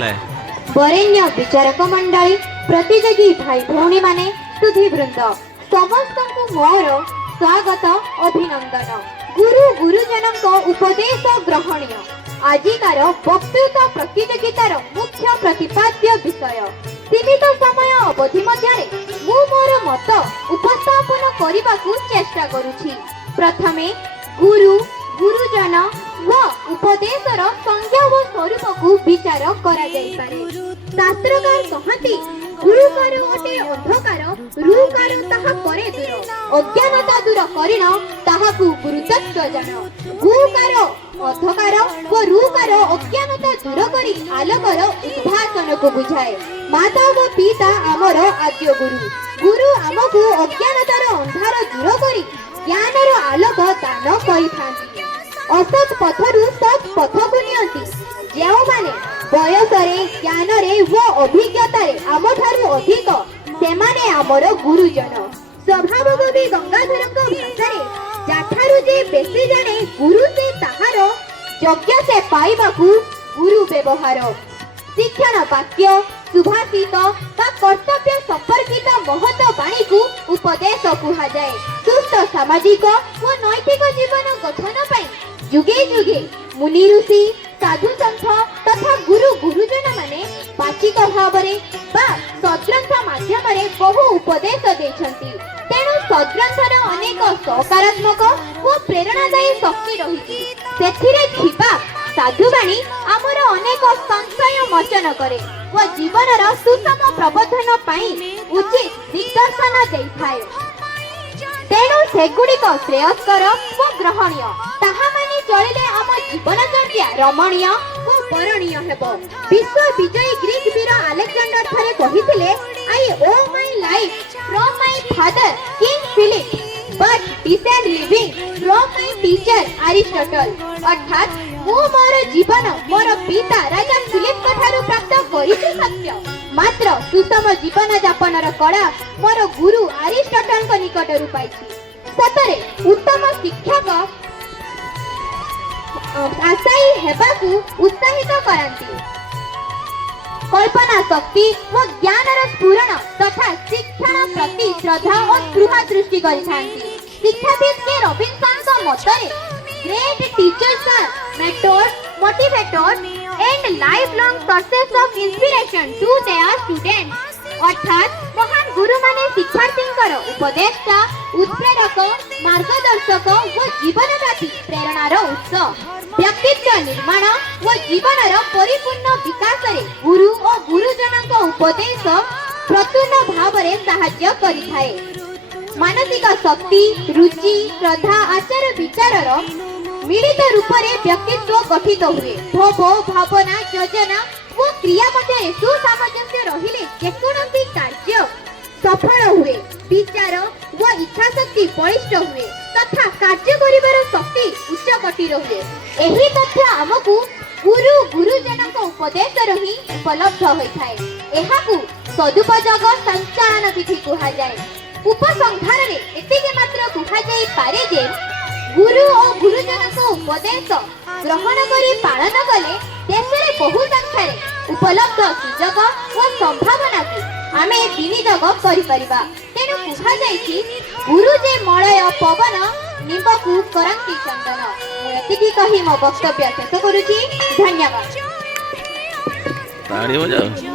बरेण्य विचारक मंडली प्रतियोगी भाई भौणी माने सुधी वृंद समस्त को मोर स्वागत अभिनंदन। गुरु गुरुजन को उपदेश ग्रहणीय आजिकार वक्तृत्व प्रतियोगितार मुख्य प्रतिपाद्य विषय। सीमित समय अवधि मध्य मु मोर मत उपस्थापन करने को चेष्टा करुछि। प्रथमे गुरु गुरुजन व उपदेशर संज्ञा व स्वरूप को विचार करा जाई पारे। शास्त्रकार कहती गुरुकार अटे अंधकार रुकार ताहा करे दूर अज्ञानता दूर करिण ताहाकु गुरुतत्व जान। गुकार अंधकार व रुकार अज्ञानता दूर करी आलोकर उद्भाषण को बुझाए। माता व पिता आमर आद्य गुरु। गुरु आमको अज्ञानतार अंधार दूर करी ज्ञानर आलोक दान करिथांती। असत पथरु सत पथकु नियंती जेउ माने बयसरे ज्ञानरे व अभिज्ञतारे आमठारु अधिक सेमाने आमर गुरुजन। स्वभाव कवि गंगाधरଙ୍କ भाषारे जाठारु जे बेसी जाने गुरु से ताहार यज्ञ से पाइबाकु गुरु व्यवहार। शिक्षण वाक्य सुभाषित बा कर्तव्य संपर्कित महत वाणी को उपदेश कुहा जाए। सुस्थ सामाजिक व नैतिक जीवन गठन पाई जुगे जुगे मुनि ऋषि साधु संत तथा गुरु गुरुजन माने वाचिक भावरे बा सद्ग्रंथ माध्यमरे बहु उपदेश देछंती। तेणु सद्ग्रंथर अनेक सकारात्मक व प्रेरणादायी शक्ति रहिछि। सेथिरे थिबा साधुवाणी आमर अनेक संशय मोचन करे व जीवनर सुसम प्रबोधन पाई उचित दिग्दर्शन देइथाय। तेणु सेगुड़िक श्रेयस्कर व ग्रहणीय ताहा मानि चलिले आम जीवनचर्या रमणीय व बरणीय हेबो। विश्व विजयी ग्रीक वीर अलेक्जेंडर थारे कहिथिले I owe my life from my father king Philip but decent living from my teacher Aristotle. अर्थात मु मोर जीवन मोर पिता राजा फिलिप ठारू प्राप्त करिछु सत्य, मात्र सुसम जीवन यापनर कला मोर गुरु अरिस्टोटल निकटरू पाइछि। सतरे उत्तम शिक्षक आशायी हेबाकू उत्साहित करांती। कल्पना शक्ति व ज्ञानर स्फुरण तथा शिक्षण प्रति श्रद्धा और स्पृहा दृष्टि करिथांती। शिक्षाविद के रॉबिन्सन मतरे great teachers are mentors, motivators and lifelong sources of inspiration to their students. अर्थात महान गुरु माने शिक्षार्थींकर उपदेष्टा, उत्प्रेरक, मार्गदर्शक व जीवनव्यापी प्रेरणार उत्स। व्यक्तित्व निर्माण व जीवनर परिपूर्ण विकास रे गुरु और गुरुजनक उपदेश प्रतुर्ण भावरे सहाय्य करिथाए। मानसिक शक्ति, रुचि, श्रद्धा, आचार विचारर मिलित रूप रे व्यक्तित्व गठित हुए। भाव, भावना, योजना व क्रिया मध्य सुसामंजस्य रहिले जेकोनोसी कार्य सफल हुए। विचार व इच्छा शक्ति बलिष्ठ हुए तथा कार्य करिवार शक्ति उच्च कोटिर हुए। एही तथ्य हमकु गुरु गुरुजनक उपदेश रही उपलब्ध होइथाय। एहाकु सदुपयोग संचालन विधि कुहा जाय। उपसंहार रे एतिके मात्र कुहा जाय पारे जे गुरु और गुरुजनक उपदेश ग्रहण करी पालन कले देशरे बहु संख्यारे उपलब्ध सुजोग व संभावना को आमे विनियोग करि परिबा। तेणु कुहा जायछि गुरु जे मलय पवन निंबकु करंती चंदन। मु एतिकी कहि मो वक्तव्य शेष करूछि। धन्यवाद। ताड़ी बजाओ।